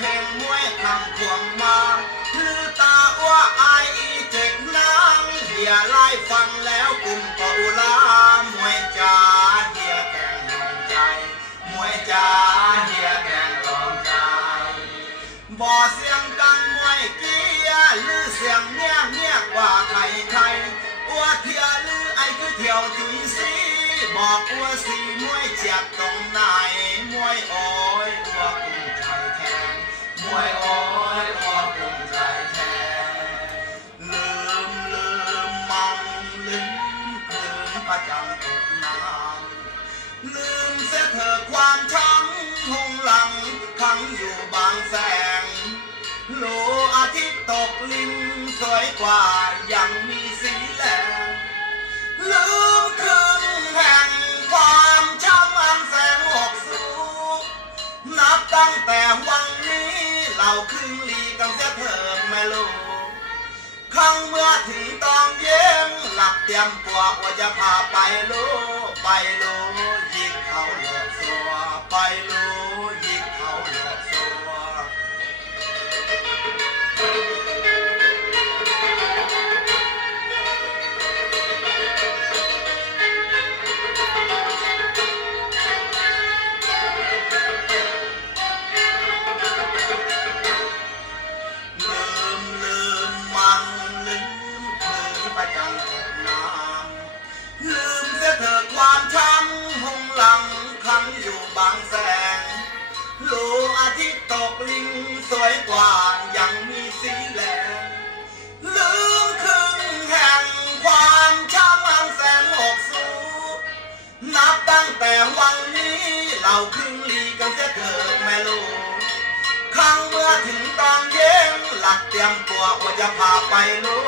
เพลงมวยทำพวงมาลือตาอ้วอายอีเจ็กนางเหียไล่ฟังแล้วกลุ่มปะอุลามวยจ้าเหียแกงหองใจ มวยจ้าเหียแกงหองใจ บ่อเสียงดังมวยเกียลือเสียงเนี้ยเนี้ยกว่าใครใครอ้วเทียลือไอคือเที่ยวจุยซีบอกอ้วสีมวยเจ็บตรงไหนมวยอ่อ วยอ้อยอัวกุ้งใจแทนลืมลืมมังลืมลืมประจำตกน้ำลืมเสียเธอความช้ำหงหลังขังอยู่บางแสงโลอาทิตย์ตกลิ้นสวยกว่ายังมีสีแหลงลืมครึ่งแห่งความช้ำอันแสนหกสูนับตั้งแต่วันาคึงลีกันเสียเถิดแม่ลูกครั้งเมื่อถึงตอนเย็นหลับเตรียมตัวว่าจะพาไปลูไปลูยิกเขาหลอดสัวไปลูก ประจังตน้ำลืมเสียเถิดความช้ำหงหลังขังอยู่บางแสงลูอาทิตย์ตกลิงสวยกว่ายังมีสีแหลงลืมครึ่งแห่งความช้ำอันแสนหกสูนับตั้งแต่วันนี้เราครึ่งลีกันเสียเถิดแม่ลูกครั้งเมื่อถึงตอนเย็นหลักเตรียมตัวว่าจะพาไปลูไปลู